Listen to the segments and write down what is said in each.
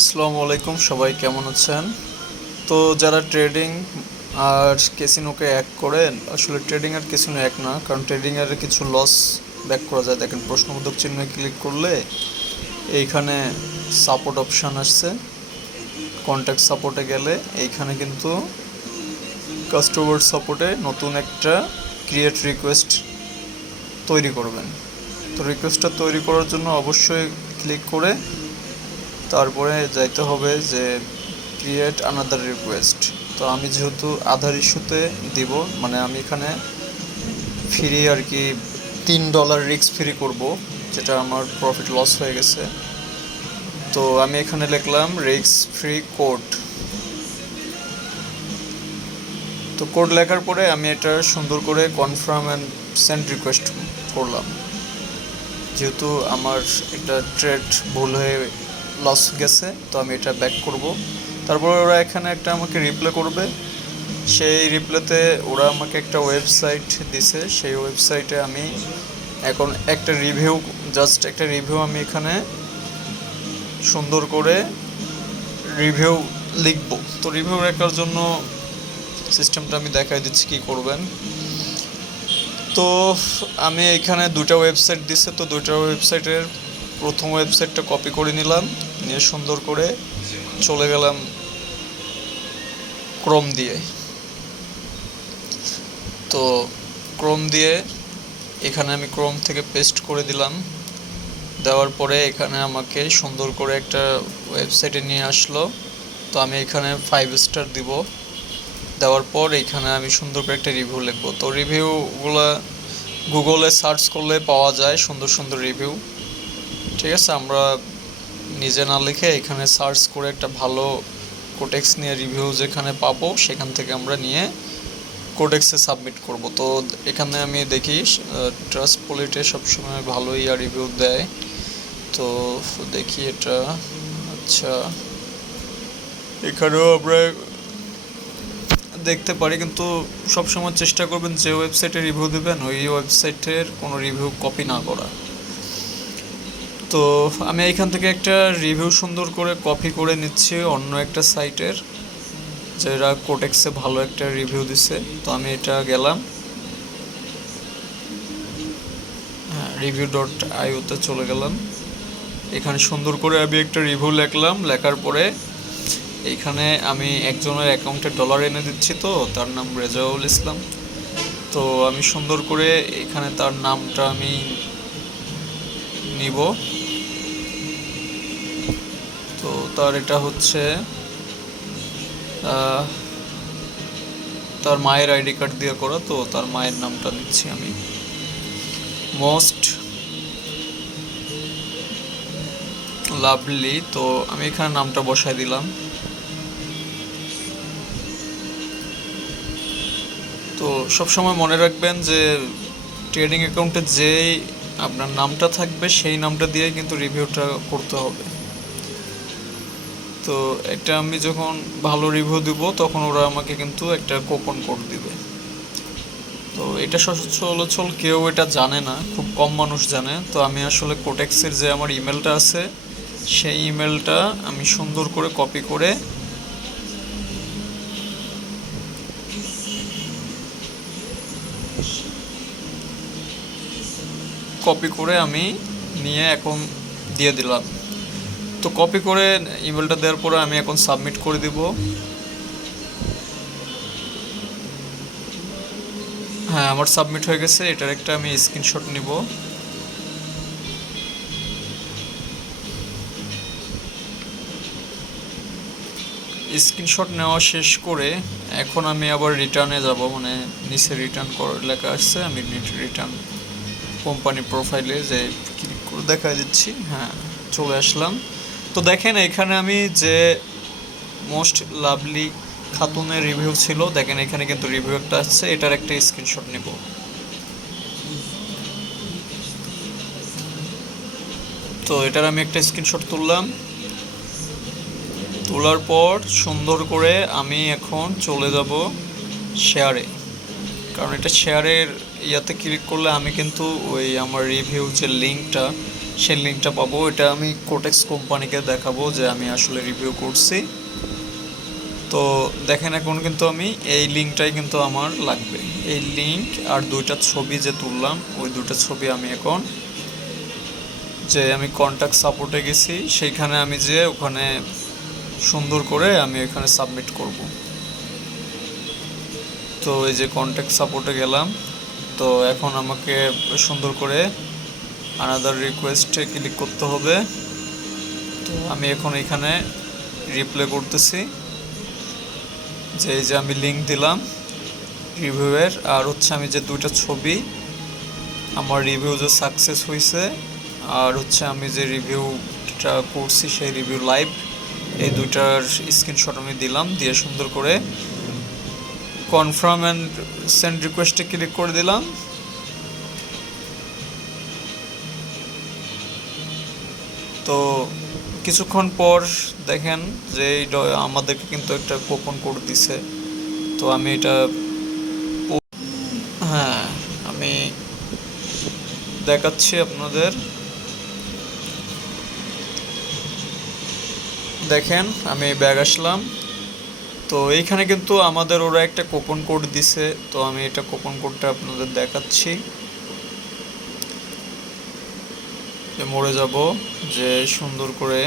আসসালামু আলাইকুম, সবাই কেমন আছেন? তো যারা ট্রেডিং আর ক্যাসিনোকে এক করেন, আসলে ট্রেডিং আর ক্যাসিনো এক না, কারণ ট্রেডিং এর কিছু লস ব্যাক করা যায়। দেখেন, প্রশ্নবোধক চিহ্নে ক্লিক করলে এইখানে সাপোর্ট অপশান আসছে। কন্ট্যাক্ট সাপোর্টে গেলে এইখানে কিন্তু কাস্টমার সাপোর্টে নতুন একটা ক্রিয়েট রিকোয়েস্ট তৈরি করবেন। তো রিকোয়েস্টটা তৈরি করার জন্য অবশ্যই ক্লিক করে তারপরে যাইতে হবে যে ক্রিয়েট আনাদার রিকোয়েস্ট। তো আমি যেহেতু আধার ইস্যুতে দিব, মানে আমি এখানে ফ্রি আর কি $3 রিস্ক ফ্রি করব, যেটা আমার প্রফিট লস হয়ে গেছে। তো আমি এখানে লিখলাম রিস্ক ফ্রি কোড। তো কোড লেখার পরে আমি এটা সুন্দর করে কনফার্ম অ্যান্ড সেন্ড রিকোয়েস্ট করলাম, যেহেতু আমার একটা ট্রেড ভুল হয়ে লস গেছে। তো আমি এটা ব্যাক করব। তারপরে ওরা এখানে একটা আমাকে রিপ্লাই করবে। সেই রিপ্লাইতে ওরা আমাকে একটা ওয়েবসাইট দিছে, সেই ওয়েবসাইটে আমি এখন একটা রিভিউ, জাস্ট একটা রিভিউ আমি এখানে সুন্দর করে রিভিউ লিখব। তো রিভিউ লেখার জন্য সিস্টেমটা আমি দেখাই দিচ্ছি কী করবেন। তো আমি এখানে দুটো ওয়েবসাইট দিছে, তো দুটো ওয়েবসাইটের প্রথম ওয়েবসাইটটা কপি করে নিলাম, নিয়ে সুন্দর করে চলে গেলাম ক্রোম দিয়ে। তো ক্রোম দিয়ে এখানে আমি ক্রোম থেকে পেস্ট করে দিলাম। দেওয়ার পরে এখানে আমাকে সুন্দর করে একটা ওয়েবসাইটে নিয়ে আসলো। তো আমি এখানে 5 স্টার দিব। দেওয়ার পর এখানে আমি সুন্দর করে একটা রিভিউ লিখবো। তো রিভিউগুলো গুগলে সার্চ করলে পাওয়া যায় সুন্দর সুন্দর রিভিউ। ঠিক আছে, আমরা নিজে না লিখে এখানে সার্চ করে একটা ভালো কোটেক্স নিয়ে রিভিউ যেখানে পাবো সেখান থেকে আমরা নিয়ে কোডেক্সে সাবমিট করব। তো এখানে আমি দেখি ট্রাস্ট পলিটে সবসময় ভালোই রিভিউ দেয়। তো দেখি এটা, আচ্ছা, এখানেও আমরা দেখতে পারি, কিন্তু সবসময় চেষ্টা করবেন যে ওয়েবসাইটে রিভিউ দেবেন ওই ওয়েবসাইটের কোনো রিভিউ কপি না করা। তো আমি এখান থেকে একটা রিভিউ সুন্দর করে কপি করে নিচ্ছি অন্য একটা সাইটের, যারা কোটেক্সে ভালো একটা রিভিউ দিছে। তো আমি এটা গেলাম, হ্যাঁ, review.io-তে চলে গেলাম। এখানে সুন্দর করে আমি একটা রিভিউ লিখলাম। লেখার পরে এইখানে আমি একজনের অ্যাকাউন্টে ডলার এনে দিচ্ছি, তো তার নাম রেজাউল ইসলাম। তো আমি সুন্দর করে এখানে তার নামটা আমি নিব। তো তার এটা হচ্ছে তার মায়ের আইডি কার্ড দিয়ে করা, তো তার মায়ের নামটা নিচ্ছি আমি, মোস্ট লাভলি। তো আমি এখানে নামটা বসাই দিলাম। তো সবসময় মনে রাখবেন যে ট্রেডিং অ্যাকাউন্টে যেই আপনার নামটা থাকবে সেই নামটা দিয়ে কিন্তু রিভিউটা করতে হবে। তো এটা আমি যখন ভালো রিভিউ দিব তখন ওরা আমাকে কিন্তু একটা কুপন কোড দিবে। তো এটা সচরাচর কেউ এটা জানে না, খুব কম মানুষ জানে। তো আমি আসলে কোটেক্সের যে আমার ইমেলটা আছে সেই ইমেলটা আমি সুন্দর করে কপি করে আমি নিয়ে এখন দিয়ে দিলাম। তো কপি করে ইমেলটা দেওয়ার পরে আমি এখন সাবমিট করে দিব। হ্যাঁ, আমার সাবমিট হয়ে গেছে। এটার একটা আমি স্ক্রিনশট নিব। স্ক্রিনশট নেওয়া শেষ করে এখন আমি আবার রিটার্নে যাব, মানে নিচে রিটার্ন লেখা আসছে, আমি রিটার্ন কোম্পানি প্রোফাইলে যে ক্লিক করে দেখা দিচ্ছি। হ্যাঁ, চলে আসলাম। তো দেখেন এখানে আমি যে মোস্ট লাভলি খাতুনের রিভিউ ছিল, দেখেন এখানে কিন্তু রিভিউ একটা আসছে, এটার একটা স্ক্রিনশট নেব। তো এটার আমি একটা স্ক্রিনশট তুললাম। তোলার পর সুন্দর করে আমি এখন চলে যাব শেয়ারে, কারণ এটা শেয়ারের ইয়াতে ক্লিক করলে আমি কিন্তু ওই আমার রিভিউ যে লিঙ্কটা সেই লিঙ্কটা পাবো। এটা আমি কোটেক্স কোম্পানিকে দেখাবো যে আমি আসলে রিভিউ করছি। তো দেখেন এখন কিন্তু আমি এই লিঙ্কটাই কিন্তু আমার লাগবে, এই লিঙ্ক আর দুইটা ছবি যে তুললাম ওই দুটো ছবি আমি এখন যে আমি কন্ট্যাক্ট সাপোর্টে গেছি সেইখানে আমি যে ওখানে সুন্দর করে আমি এখানে সাবমিট করব। তো এই যে কন্ট্যাক্ট সাপোর্টে গেলাম, তো এখন আমাকে সুন্দর করে আনাদার রিকোয়েস্টে ক্লিক করতে হবে। তো আমি এখন এখানে রিপ্লাই করতেছি যে এই যে আমি লিঙ্ক দিলাম রিভিউয়ের, আর হচ্ছে আমি যে দুইটা ছবি আমার রিভিউ যে সাকসেস হয়েছে আর হচ্ছে আমি যে রিভিউটা করছি সেই রিভিউ লাইভ, এই দুইটার স্ক্রিনশট আমি দিলাম, দিয়ে সুন্দর করে কনফার্ম অ্যান্ড সেন্ড রিকোয়েস্টে ক্লিক করে দিলাম। তো কিছুক্ষণ পর দেখেন যে আমাদেরকে কিন্তু একটা কুপন কোড দিছে। তো আমি এটা হ্যাঁ আমি দেখাচ্ছি আপনাদের। দেখেন আমি ব্যাগ আসলাম, তো এইখানে কিন্তু আমাদের ওরা একটা কুপন কোড দিছে। তো আমি এটা কুপন কোডটা আপনাদের দেখাচ্ছি। মরে যাব যে সুন্দর করে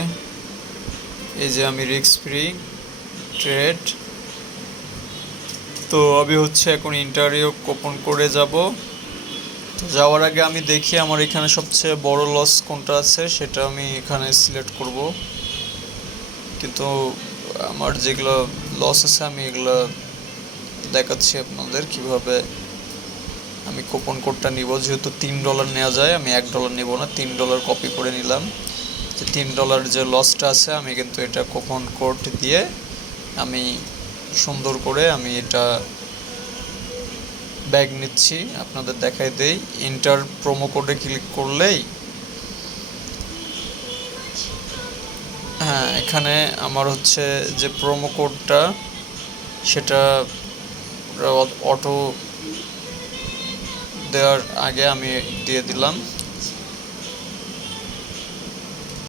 এই যে আমি রিস্ক ফ্রি ট্রেড, তো আমি হচ্ছে এখন ইন্টারভিউ কুপন করে যাব। তো যাওয়ার আগে আমি দেখি আমার এখানে সবচেয়ে বড় লস কোনটা আছে সেটা আমি এখানে সিলেক্ট করব। কিন্তু আমার যেগুলো লস আছে আমি এগুলো দেখাচ্ছি আপনাদের কিভাবে আমি কুপন কোডটা নিব। যেহেতু $3 নেওয়া যায়, আমি $1 নেব না, $3 কপি করে নিলাম। যে $3 যে লসটা আছে আমি কিন্তু এটা কুপন কোড দিয়ে আমি সুন্দর করে আমি এটা ব্যাগ নিচ্ছি। আপনাদের দেখাই দেই, ইন্টার প্রোমো কোডে ক্লিক করলেই হ্যাঁ এখানে আমার হচ্ছে যে প্রোমো কোডটা সেটা অটো দেওয়ার আগে আমি দিয়ে দিলাম।